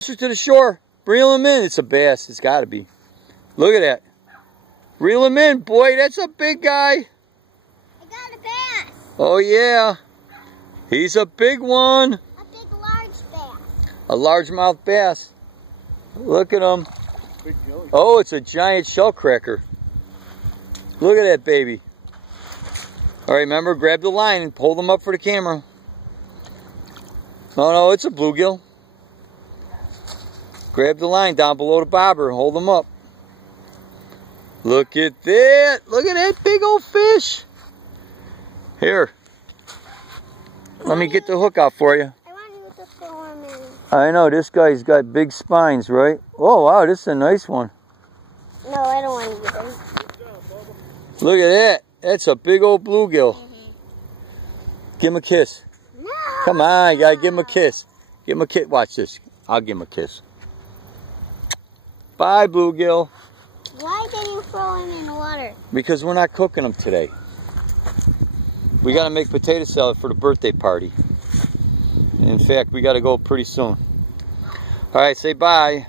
To the shore. Reel him in. It's a bass. It's got to be. Look at that. Reel him in, boy. That's a big guy. I got a bass. Oh, yeah. He's a big one. A big, large bass. A largemouth bass. Look at him. Oh, it's a giant shell cracker. Look at that baby. All right, remember, grab the line and pull them up for the camera. Oh, no, it's a bluegill. Grab the line down below the bobber and hold them up. Look at that. Look at that big old fish. Here. Let me get the hook out for you. I want you to throw him in. I know, this guy's got big spines, right? Oh, wow, this is a nice one. No, I don't want to get him. Look at that. That's a big old bluegill. Give him a kiss. No. Come on, you gotta give him a kiss. Give him a kiss. Watch this. I'll give him a kiss. Bye, bluegill. Why did you throw him in the water? Because we're not cooking them today. We gotta make potato salad for the birthday party. In fact, we gotta go pretty soon. All right, say bye.